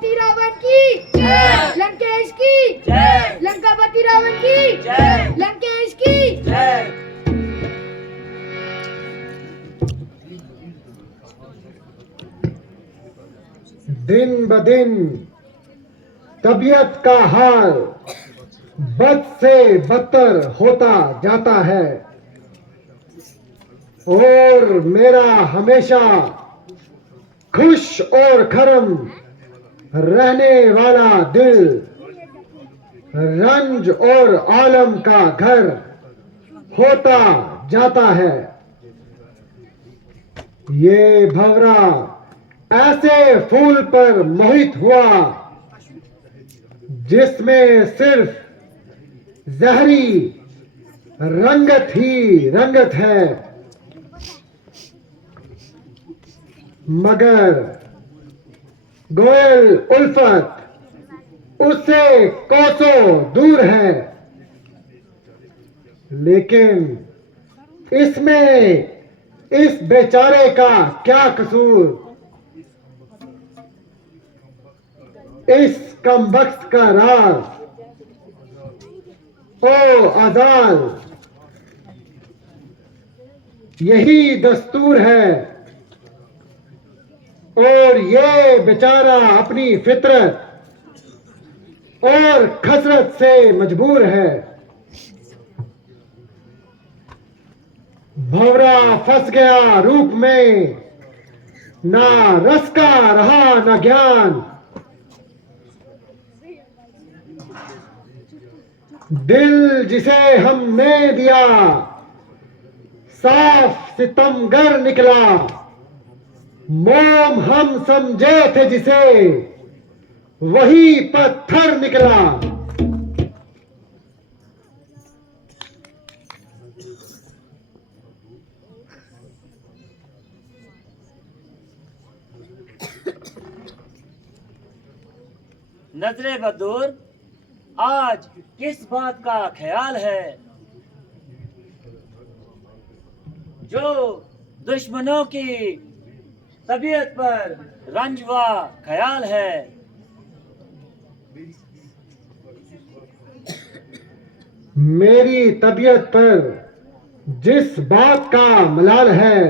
लंकापति रावण की जय, लंकेश की जय, लंकापति रावण की जय, लंकेश की जय। दिन ब दिन तबीयत का हाल बद से बदतर होता जाता है और मेरा हमेशा खुश और खरम रहने वाला दिल रंज और आलम का घर होता जाता है। ये भंवरा ऐसे फूल पर मोहित हुआ जिसमें सिर्फ जहरी रंगत ही रंगत है, मगर गोयल उल्फत उससे कोसों दूर है। लेकिन इसमें इस बेचारे का क्या कसूर? इस कमबख्त का राज ओ अजाल, यही दस्तूर है और ये बेचारा अपनी फितरत और खसरत से मजबूर है। भंवरा फंस गया रूप में, ना रस का रहा ना ज्ञान। दिल जिसे हमने दिया साफ सितमगर निकला, मोम हम समझे थे जिसे वही पत्थर निकला। नजरे बदूर, आज किस बात का ख्याल है? जो दुश्मनों की तबीयत पर रंजवा ख्याल है। मेरी तबीयत पर जिस बात का मलाल है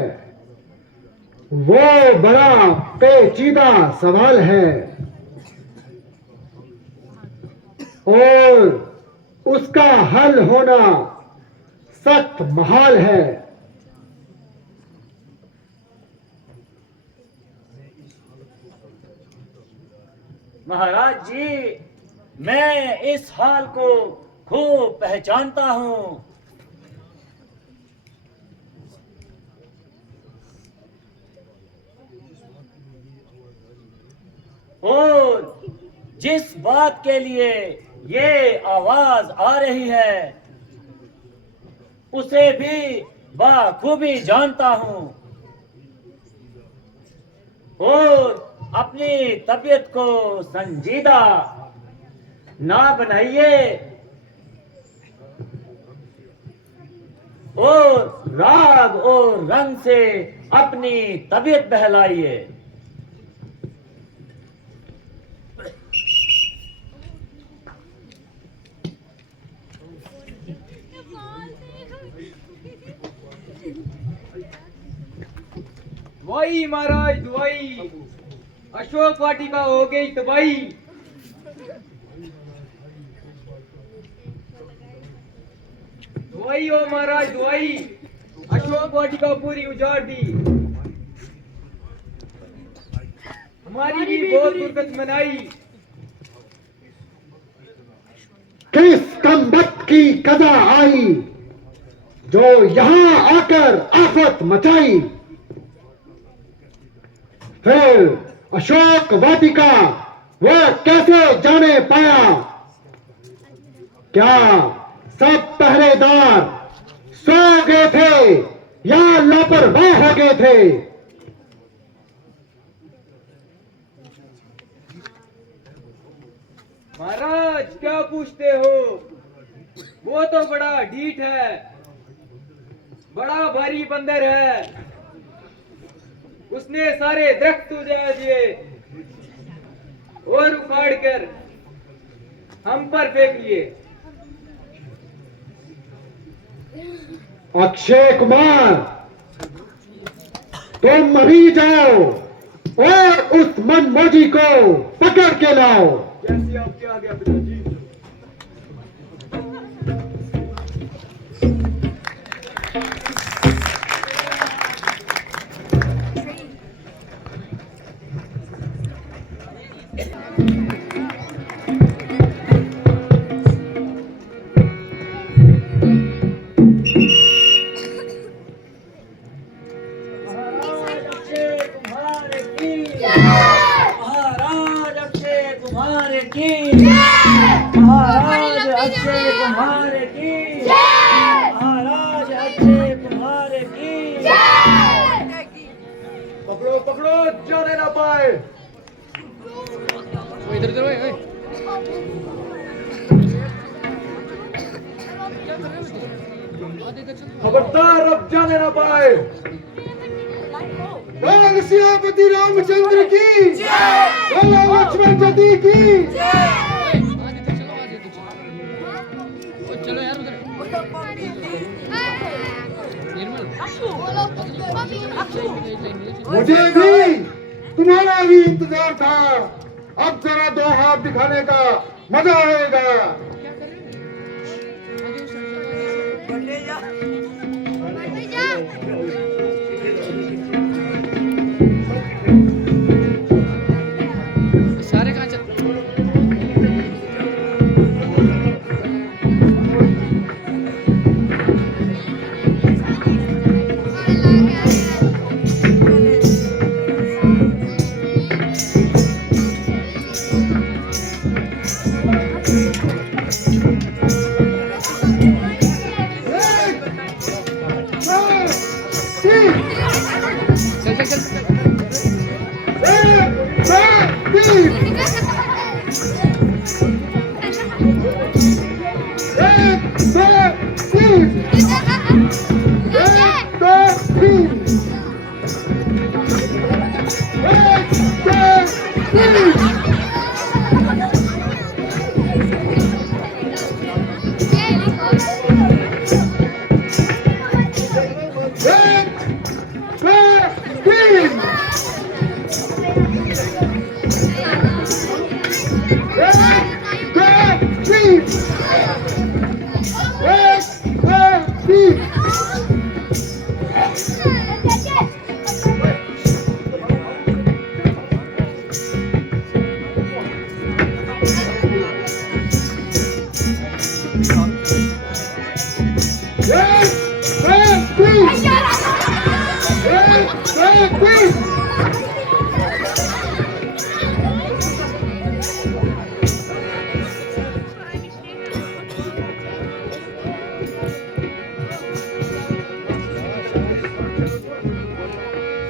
वो बड़ा पेचीदा सवाल है और उसका हल होना सख्त महाल है। महाराज जी, मैं इस हाल को खूब पहचानता हूँ। और जिस बात के लिए ये आवाज आ रही है उसे भी बाखूबी जानता हूँ और अपनी तबीयत को संजीदा ना बनाइए और राग और रंग से अपनी तबीयत बहलाइए। दुआई महाराज दुआई, अशोक वाटिका हो गई तबाही। दुआई हो महाराज दुआई, अशोक वाटिका पूरी उजाड़ दी। हमारी भी बहुत दुर्गत मनाई। किस कमबख्त की कदा आई जो यहां आकर आफत मचाई। फिर अशोक वाटिका वह कैसे जाने पाया? क्या सब पहरेदार सो गए थे या लापरवाह हो गए थे? महाराज क्या पूछते हो? वो तो बड़ा ढीठ है, बड़ा भारी बंदर है। उसने सारे दरख्त उजाड़ दिए और हम पर फेंकिए। अक्षय कुमार, तुम अभी जाओ और उस मनमोजी को पकड़ के लाओ। जैसी आपके आ गया पिताजी। महाराज अक्षय कुमार की महाराज अक्षय कुमार की महाराज अक्षय कुमार की महाराज अक्षय कुमार की पकड़ो पकड़ो, जाने ना पाए। खबरदार, अब जाने ना पाए। बोल सियापति रामचंद्र की, बोलो लक्ष्मण जी की। मुझे भी तुम्हारा भी इंतजार था। अब जरा दो हाथ दिखाने का मजा आएगा।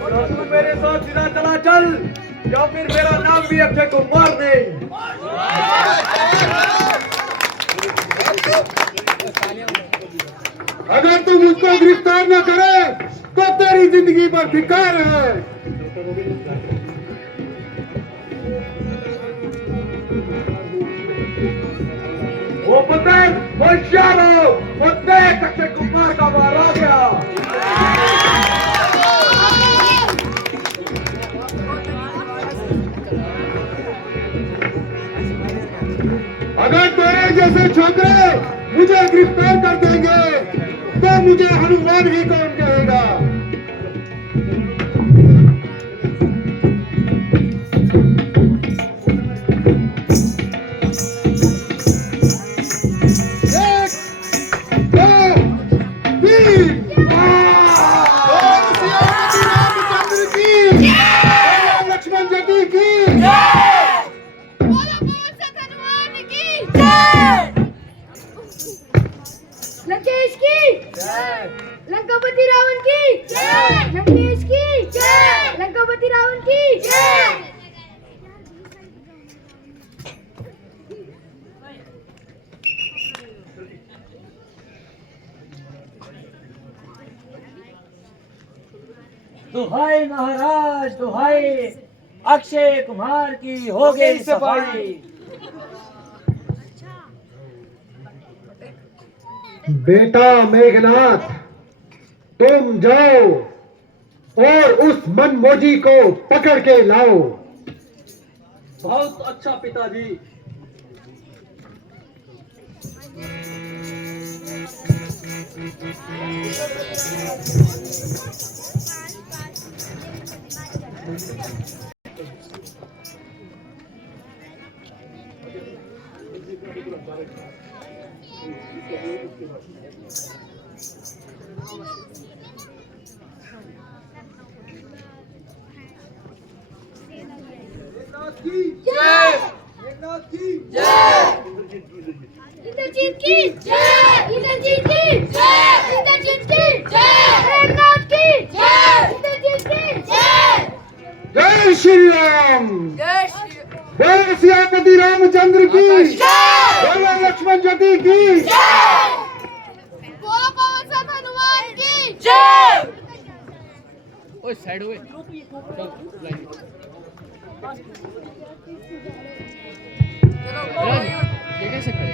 और तू मेरे साथ सीधा चला चल, या फिर मेरा नाम भी अक्षय कुमार नहीं। अगर तुम उसको गिरफ्तार न करे तो तेरी जिंदगी पर धिक्कार है। वो पतेर, होशियार हो, वो देख अक्षय कुमार का वार आ गया। अगर तेरे जैसे छोकरे मुझे गिरफ्तार कर देंगे तो मुझे हनुमान ही कौन कहेगा। एक, दो, तीन। बोल सियापति रामचंद्र की, बोल लक्ष्मण जी की। लंकेश की लंकापति रावण की लंकेश की लंकापति रावण की दुहाई महाराज दुहाई, अक्षय कुमार की हो गई सफाई। बेटा मेघनाथ, तुम जाओ और उस मनमोजी को पकड़ के लाओ। बहुत अच्छा पिताजी। इंद्रजीत की जय, इंद्रजीत की जय, इंद्रजीत की जय, मेघनाथ की जय, इंद्रजीत की जय। जय श्री राम। जय जय सियापति रामचंद्र की जय। बोलो लक्ष्मण ज्योति की जय। बोलो पवन सत हनुमान की जय। ओए साइड हुए। ये कैसे खड़े?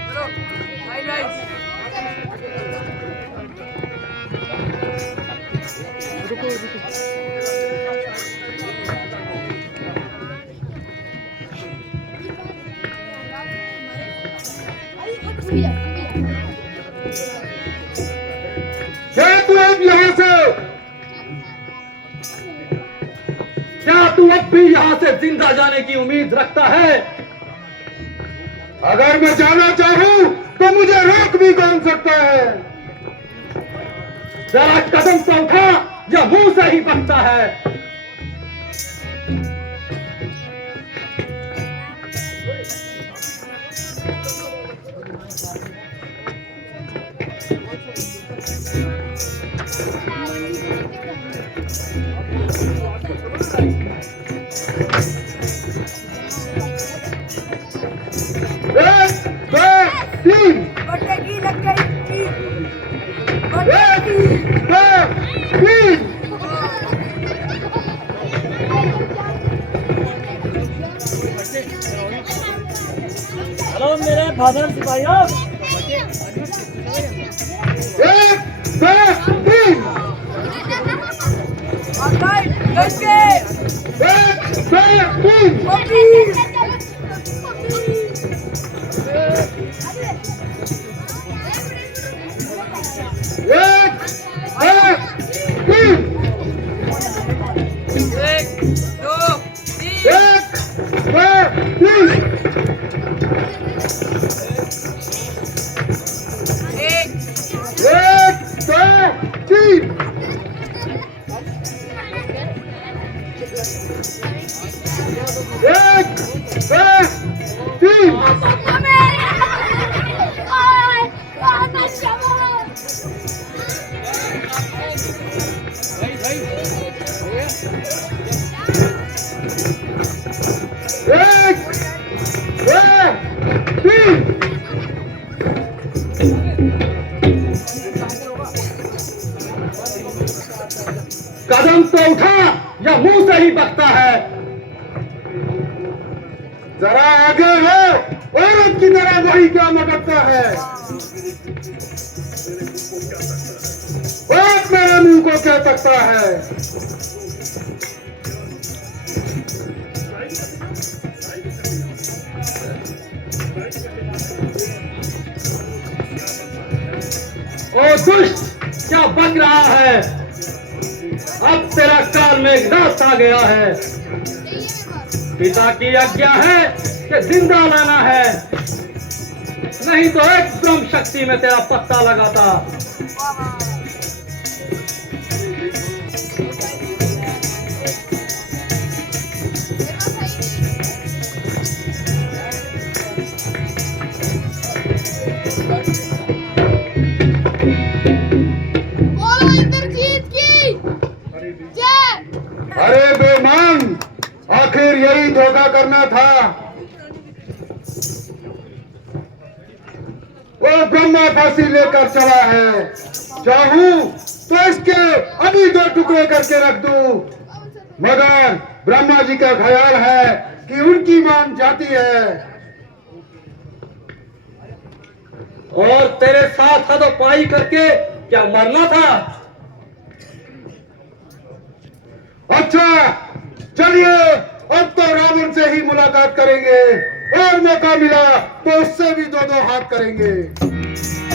रुको रुको। क्या तू अब यहाँ से, क्या तू अब भी यहाँ से जिंदा जाने की उम्मीद रखता है? अगर मैं जाना चाहूं तो मुझे रोक भी कौन सकता है? जरा कदम तो उठा या मुंह से ही बकता है? एक, दो, तीन। बटेगी लग गई एक, दो, तीन। हेलो मेरे फादर सिपाहियों, एक, दो, तीन। एक, दो, तीन। एक, दो, तीन। एक, दो, तीन। एक, दो, तीन। एक, दो, तीन। एक, दो, तीन। कदम तो उठा या मुंह से ही बकता है? जरा आगे हो, औरत की तरह वही क्या मटकता है? और मेरे मुंह को क्या तकता है? ओ दुष्ट, क्या बक रहा है? अब तेरा काल मेघनाथ आ गया है। पिता की आज्ञा है कि जिंदा लाना है, नहीं तो एक ब्रह्म शक्ति में तेरा पत्ता लगाता। बोलो इंद्रजीत की जय। अरे बेईमान, आखिर यही धोखा करना था। वो ब्रह्मा फांसी लेकर चला है, चाहूं तो इसके अभी 2 टुकड़े करके रख दूं, मगर ब्रह्मा जी का ख्याल है कि उनकी मान जाती है। और तेरे साथ हाथोपाई करके क्या मरना था? अच्छा चलिए, अब तो रावण से ही मुलाकात करेंगे, और मौका मिला तो उससे भी दो दो हाथ करेंगे।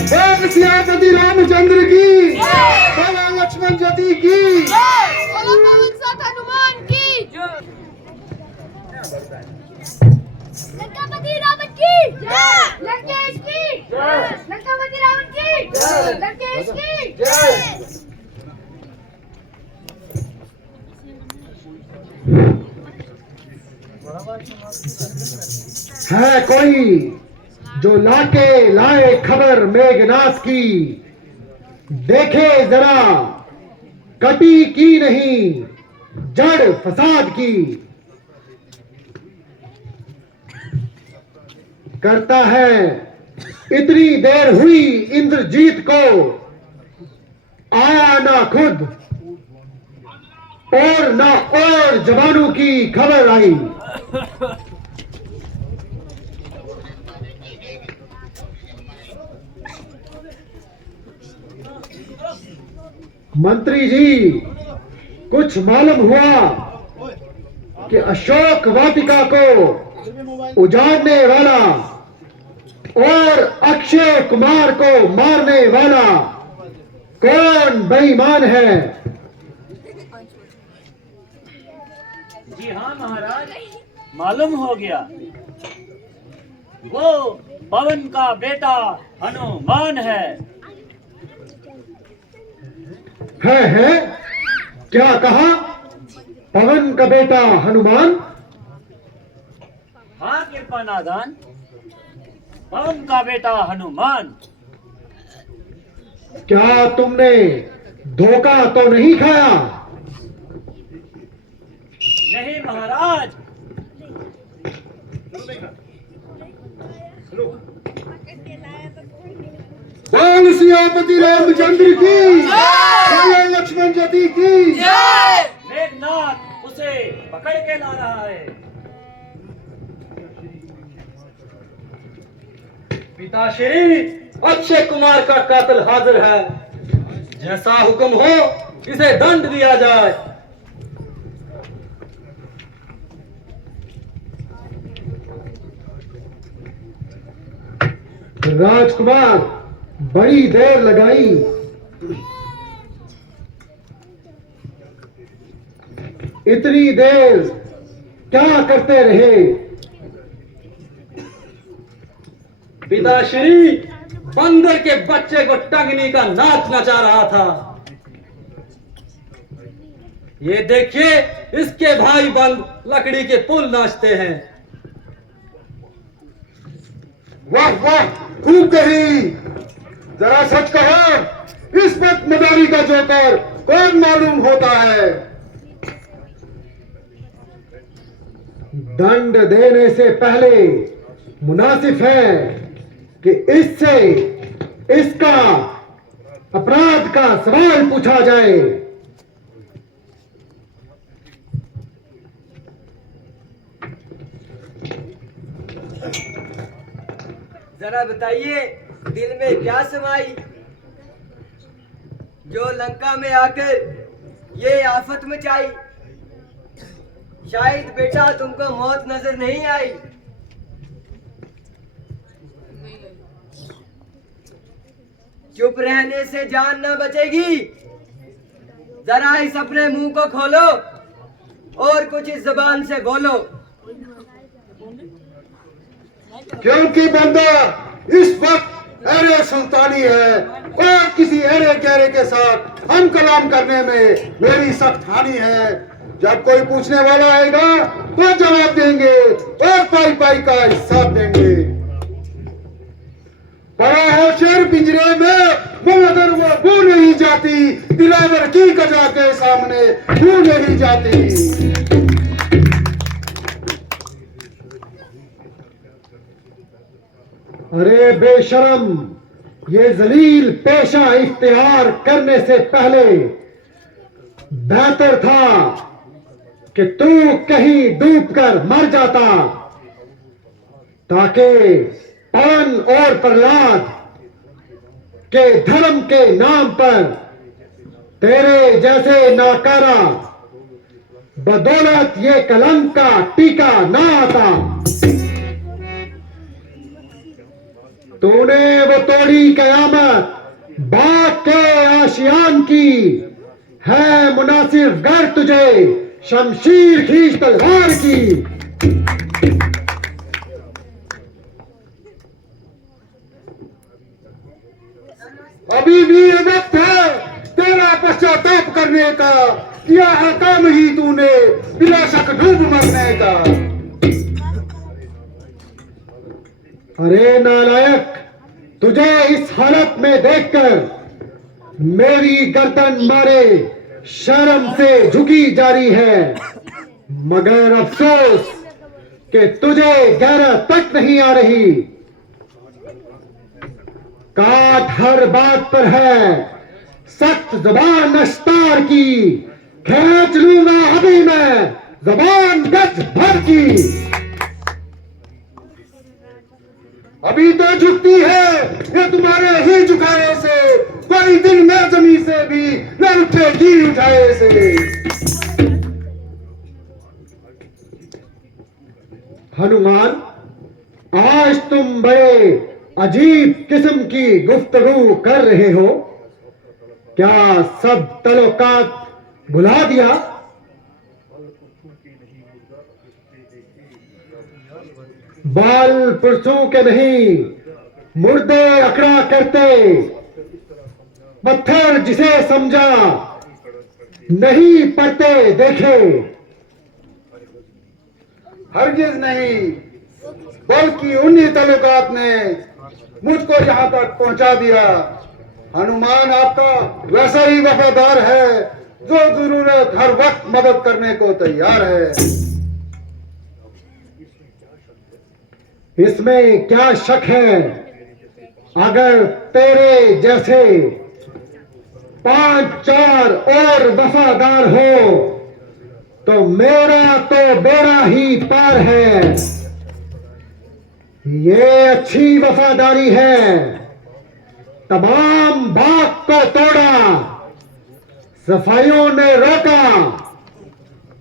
बोल सियापति रामचंद्र की, बोलो लक्ष्मण जति की, बोलो पवन सुत हनुमान की, लंकापति रावण की, लंकेश की, लंकापति रावण की, लंकेश की। है कोई जो लाके लाए खबर मेघनाथ की, देखे जरा कटी की नहीं जड़ फसाद की। करता है इतनी देर हुई इंद्रजीत को, आया ना खुद और ना और जवानों की खबर आई। मंत्री जी, कुछ मालूम हुआ कि अशोक वाटिका को उजाड़ने वाला और अक्षय कुमार को मारने वाला कौन बेईमान है? जी हाँ महाराज, मालूम हो गया। वो पवन का बेटा हनुमान है। है क्या कहा? पवन का बेटा हनुमान? हाँ कृपा नादान, पवन का बेटा हनुमान। क्या तुमने धोखा तो नहीं खाया? नहीं महाराज। बोल सियापति रामचंद्र की, बोलो लक्ष्मण जति की। मेघनाथ उसे पकड़ के ला रहा है। पिताश्री, अक्षय कुमार का कातिल हाजिर है। जैसा हुक्म हो इसे दंड दिया जाए। राजकुमार, बड़ी देर लगाई। इतनी देर क्या करते रहे? पिताश्री, बंदर के बच्चे को टंगनी का नाच नचा रहा था। ये देखिए, इसके भाई बंद लकड़ी के पुल नाचते हैं। वाह वाह, खूब कही। जरा सच कहो, इस वक्त मदारी का जोकर कौन मालूम होता है? दंड देने से पहले मुनासिब है कि इससे इसका अपराध का सवाल पूछा जाए। जरा बताइए, दिल में क्या समाई जो लंका में आकर ये आफत मचाई? शायद बेटा तुमको मौत नजर नहीं आई। चुप रहने से जान न बचेगी। जरा इस अपने मुंह को खोलो और कुछ इस जबान से बोलो। क्योंकि बंदा इस वक्त अरे सुल्तानी है और किसी अरे गहरे के साथ हम कलाम करने में मेरी सख्त हानि है। जब कोई पूछने वाला आएगा तो जवाब देंगे और पाई पाई का हिसाब देंगे। पड़ा हो शेर पिंजरे में मगर वो बू नहीं जाती, दिलावर की कजा के सामने बू नहीं जाती। अरे बेशरम, ये जलील पेशा इख्तियार करने से पहले बेहतर था कि तू कहीं डूबकर मर जाता, ताकि पवन और प्रहलाद के धर्म के नाम पर तेरे जैसे नाकारा बदौलत ये कलंक का टीका ना आता। तूने वो तोड़ी कयामत बाग के आशियान की, है मुनासिब गर तुझे शमशीर खींच तलवार की। अभी भी ये वक्त है तेरा पश्चाताप करने का, किया है काम ही तूने बिला शक डूब मरने का। अरे नालायक, तुझे इस हालत में देखकर मेरी गर्दन मारे शर्म से झुकी जा रही है, मगर अफसोस कि तुझे गैरत तक नहीं आ रही। काट हर बात पर है सख्त जबान अश्तार की, खींच लूंगा अभी मैं जबान गज भर की। अभी तो झुकती है ये तुम्हारे ही झुकाए से, कोई दिन में जमीन से भी न उठेगी उठाए से। हनुमान, आज तुम बड़े अजीब किस्म की गुफ्तगू कर रहे हो, क्या सब तल्लुकात भुला दिया? बाल पुरसों के नहीं मुर्दे अकड़ा करते, पत्थर जिसे समझा नहीं पड़ते देखे। हरगिज नहीं, बल्कि उन्हीं तल्लुकात ने मुझको यहां तक पहुंचा दिया। हनुमान आपका वैसा ही वफादार है जो जरूरत हर वक्त मदद करने को तैयार है। इसमें क्या शक है, अगर तेरे जैसे 5-4 और वफादार हो तो मेरा तो बेड़ा ही पार है। ये अच्छी वफादारी है। तमाम बाग को तोड़ा, सफाइयों ने रोका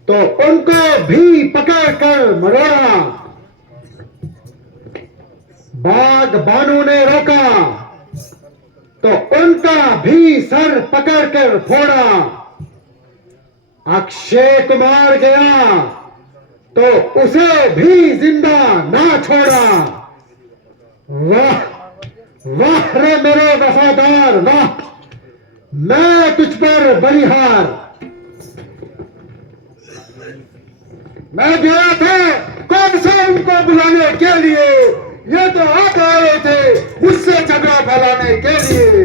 तो उनको भी पकड़कर मरोड़ा। बागबानों ने रोका तो उनका भी सर पकड़कर फोड़ा। अक्षय कुमार गया तो उसे भी जिंदा ना छोड़ा। वाह वाह रे मेरे वफादार वाह, मैं तुझ पर बलिहार। मैं गया था कौन सा उनको बुलाने के लिए, ये तो आप आए थे मुझसे झगड़ा फैलाने के लिए।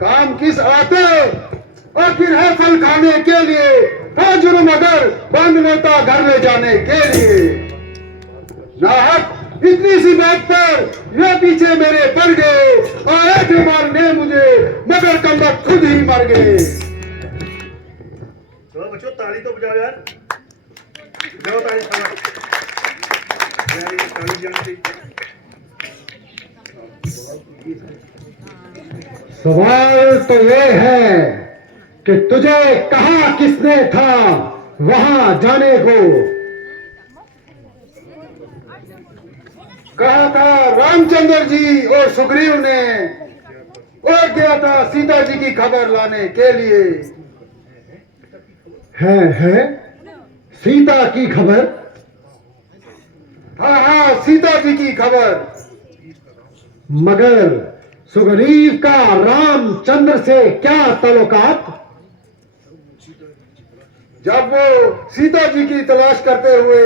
काम किस आते आखिर है फल खाने के लिए, है जुर्म अगर बंद लेता घर ले जाने के लिए। नाहक इतनी सी बात पर ये पीछे मेरे पड़ गए, आए थे मारने मुझे मगर कम वक्त खुद ही मर गए। चलो बच्चों ताली तो बजाओ यार, बजाओ ताली। सवाल तो ये है कि तुझे कहा किसने था वहां जाने को। कहा था रामचंद्र जी और सुग्रीव ने, और गया था सीता जी की खबर लाने के लिए। है सीता की खबर? हाँ सीता जी की खबर। मगर सुग्रीव का रामचंद्र से क्या ताल्लुकात? जब वो सीता जी की तलाश करते हुए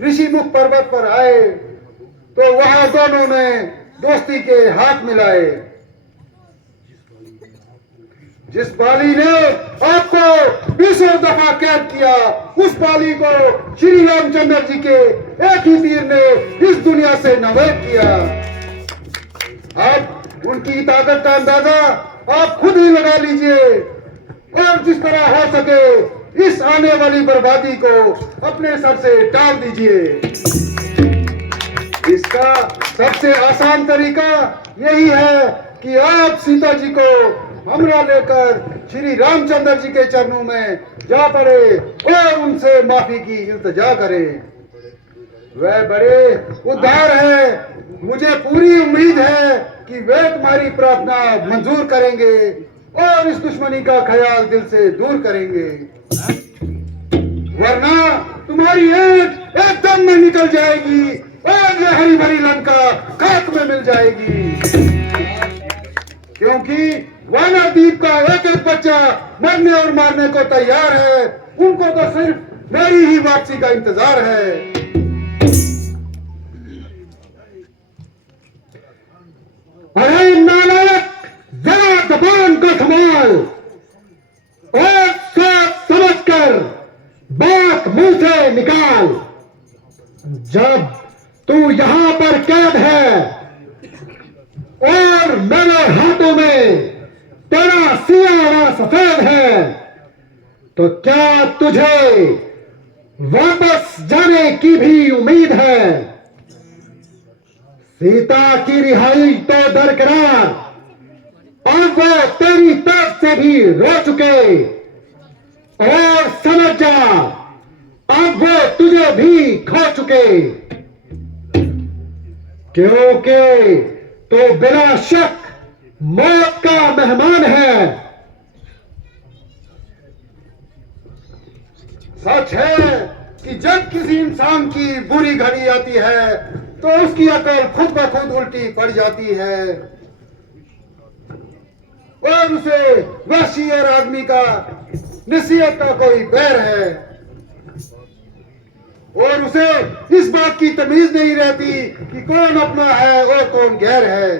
ऋषिमुख पर्वत पर आए तो वहां दोनों ने दोस्ती के हाथ मिलाए। जिस बाली ने आपको 20 दफा कैद किया, उस बाली को श्री रामचंद्र जी के एक ही तीर ने इस दुनिया से नवेद किया। अब उनकी ताकत का अंदाजा आप खुद ही लगा लीजिए और जिस तरह हो सके इस आने वाली बर्बादी को अपने सर से टाल दीजिए। इसका सबसे आसान तरीका यही है कि आप सीता जी को हमरा लेकर श्री रामचंद्र जी के चरणों में जा पड़े और उनसे माफी की इल्तिजा करें। वह बड़े उदार है, मुझे पूरी उम्मीद है कि वे तुम्हारी प्रार्थना मंजूर करेंगे और इस दुश्मनी का ख्याल दिल से दूर करेंगे, वरना तुम्हारी ऐंठ एकदम में निकल जाएगी और यह हरी भरी लंका खाक में मिल जाएगी। क्योंकि वानर द्वीप का एक एक बच्चा मरने और मारने को तैयार है, उनको तो सिर्फ मेरी ही वापसी का इंतजार है। अरे नालायक, जरा जबान को संभाल और सोच समझ कर बात मुंह से निकाल। जब तू यहां पर कैद है और मेरे हाथों में तेरा सिया व सफेद है, तो क्या तुझे वापस जाने की भी उम्मीद है? सीता की रिहाई तो दरकिरार, अब वो तेरी तरफ से भी रो चुके, और समझ जा अब वो तुझे भी खो चुके, क्योंकि तो बिना शक मौत का मेहमान है। सच है कि जब किसी इंसान की बुरी घड़ी आती है तो उसकी अकल खुद ब खुद उल्टी पड़ जाती है और उसे वहशी और आदमी का नसीहत का कोई बैर है और उसे इस बात की तमीज नहीं रहती कि कौन अपना है और कौन गैर है।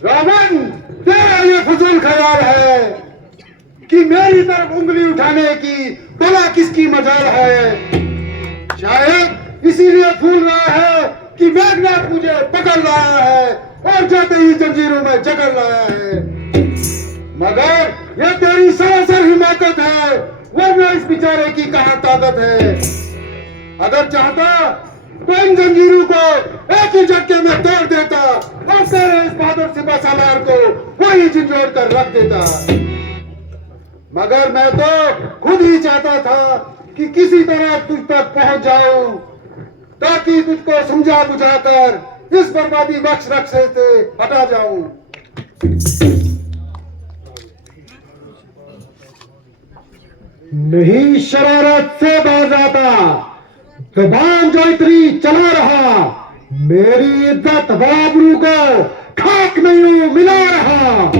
रावण, तेरा ये फजूल ख्याल है कि मेरी तरफ उंगली उठाने की भला किसकी मजाल है। शायद इसीलिए भूल रहा है कि मेघनाथ मुझे पकड़ लाया है और जाते ही जंजीरों में जकड़ लाया है, मगर यह तेरी सरासर हिमाकत है, वरना इस बेचारे की कहां ताकत है। अगर चाहता तो इन जंजीरों को एक ही झटके में तोड़ देता और तेरे इस बहादुर सिपा सालार को वही झिझोड़ कर रख देता, मगर मैं तो खुद ही चाहता था कि किसी तरह तुझ तक पहुंच जाऊं ताकि तुझको समझा बुझाकर इस बर्बादी बख्श रक्शे से हटा जाऊं। नहीं शरारत से बाज आता, जुबान जो इतनी चला रहा, मेरी इज्जत बाबरू को खाक में यूं मिला रहा।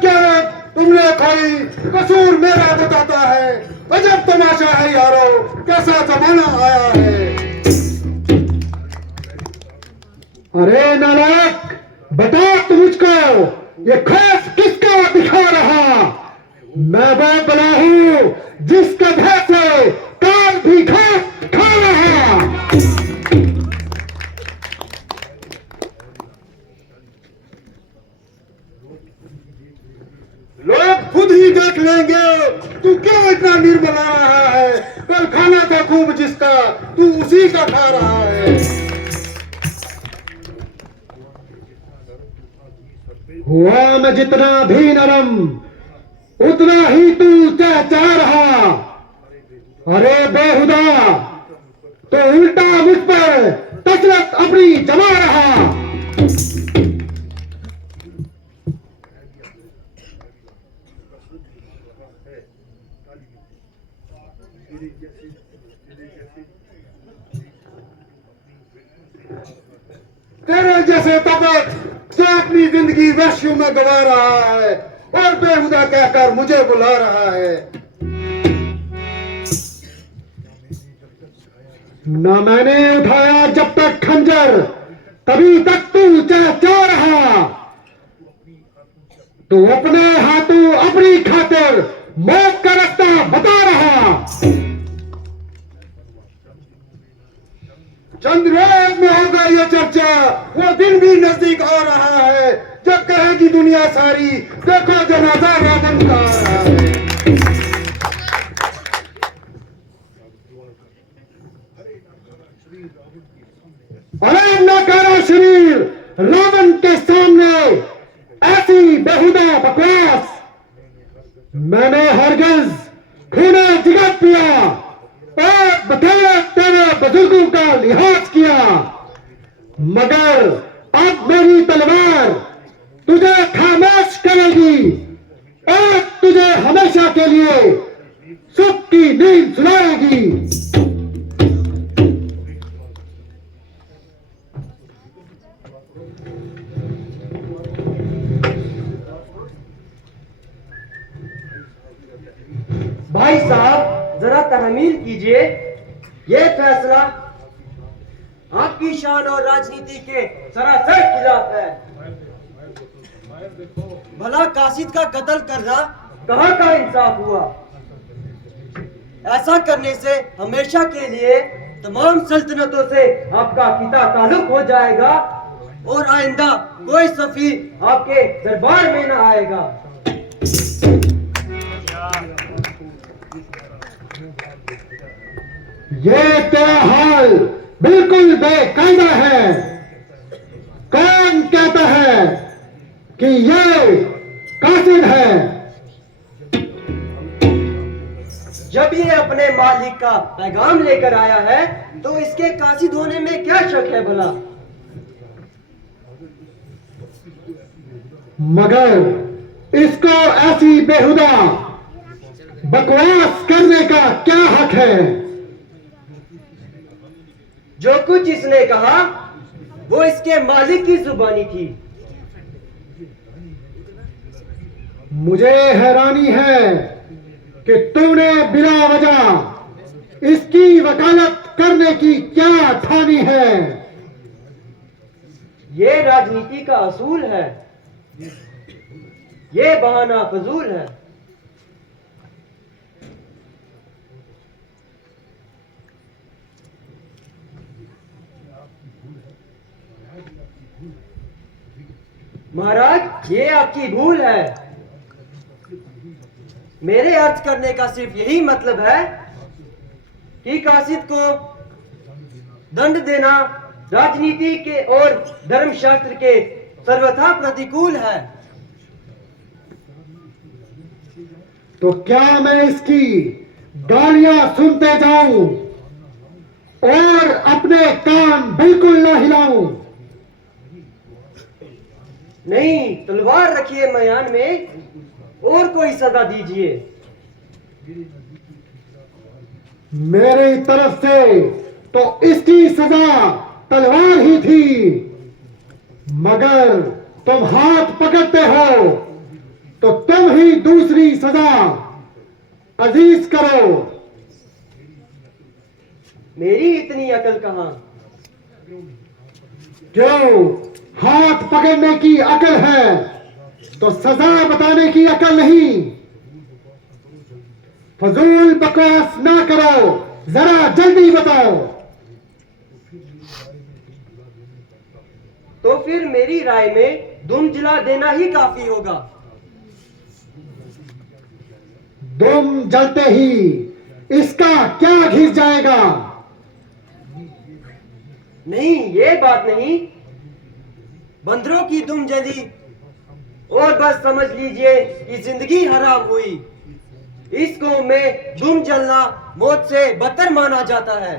क्या तुमने कोई कसूर मेरा बताता है? अजब तमाशा है यारो, कैसा जमाना आया है। अरे नालायक, बता तू मुझको ये खौफ किसका दिखा रहा? मैं वो बला हूं जिसके भय से काल भी खौफ खा रहा। लोग खुद ही देख लेंगे तू क्यों इतना निर्मला रहा है। कल खाना था खूब जिसका, तू उसी का खा रहा है। हुआ मैं जितना भी नरम, उतना ही तू चाह रहा। अरे बेहुदा, तो उल्टा मुझ पर तसरत अपनी जमा रहा। तेरे जैसे तबक जो अपनी जिंदगी वहशियों में गवा रहा है और बेहुदा कहकर मुझे बुला रहा है। न मैंने उठाया जब तक खंजर, तभी तक तू चाह रहा। तो अपने हाथों अपनी खातिर मौत का रास्ता बता रहा। चंद रोज में होगा ये चर्चा, वो दिन भी नजदीक आ रहा है जब कहेगी दुनिया सारी, देखो जनाजा रावण का आ रहा है। अरे नाकारा शरीर रावण के सामने ऐसी बेहुदा बकवास मैंने हरगिज खूने जिगर पिया और बतेरे तेरे बुजुर्गों का लिहाज किया, मगर अब मेरी तलवार तुझे खामोश करेगी और तुझे हमेशा के लिए सुख की नींद सुलाएगी। भाई साहब जरा तहमील कीजिए, ये फैसला आपकी शान और राजनीति के सरासर खिलाफ है। भला कासिद का कत्ल करना कहाँ का इंसाफ हुआ? ऐसा करने से हमेशा के लिए तमाम सल्तनतों से आपका किता ताल्लुक हो जाएगा और आइंदा कोई सफीर आपके दरबार में न आएगा। ये तेरा हाल बिल्कुल बेकायदा है। कौन कहता है कि ये कासिद है? जब ये अपने मालिक का पैगाम लेकर आया है तो इसके कासिद होने में क्या शक है भला? मगर इसको ऐसी बेहुदा बकवास करने का क्या हक है? जो कुछ इसने कहा वो इसके मालिक की जुबानी थी। मुझे हैरानी है कि तूने बिला वजह इसकी वकालत करने की क्या ठानी है? ये राजनीति का असूल है, ये बहाना फजूल है। महाराज ये आपकी भूल है। मेरे अर्ज करने का सिर्फ यही मतलब है कि कासिद को दंड देना राजनीति के और धर्मशास्त्र के सर्वथा प्रतिकूल है। तो क्या मैं इसकी गालियां सुनते जाऊं और अपने कान बिल्कुल न हिलाऊं? नहीं, तलवार रखिए मयान में और कोई सजा दीजिए। मेरी तरफ से तो इसकी सजा तलवार ही थी, मगर तुम हाथ पकड़ते हो तो तुम ही दूसरी सजा अजीज करो। मेरी इतनी अकल कहां? क्यों? हाथ पकड़ने की अकल है तो सजा बताने की अकल नहीं। फजूल बकवास ना करो, जरा जल्दी बताओ। तो फिर मेरी राय में दुम जला देना ही काफी होगा। दुम जलते ही इसका क्या घिस जाएगा? नहीं, ये बात नहीं। बंदरों की दुम जली और बस समझ लीजिए कि जिंदगी हराम हुई। इस कौम में दुम जलना मौत से बदतर माना जाता है।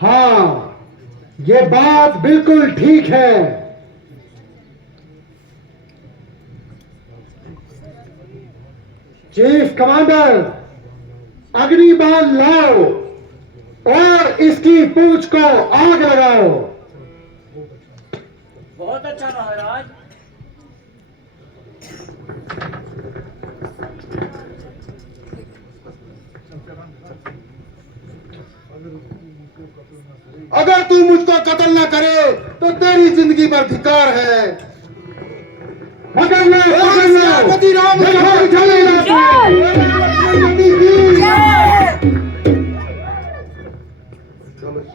हाँ, ये बात बिल्कुल ठीक है। चीफ कमांडर, अग्निबाण लाओ और इसकी पूंछ को आग लगाओ। बहुत अच्छा महाराज। अगर तू मुझको कत्ल न करे तो तेरी जिंदगी पर धिक्कार है। पकड़ लो, पकड़ लो। सेनापति राम देखो, चलेगा। सेनापति की चलो।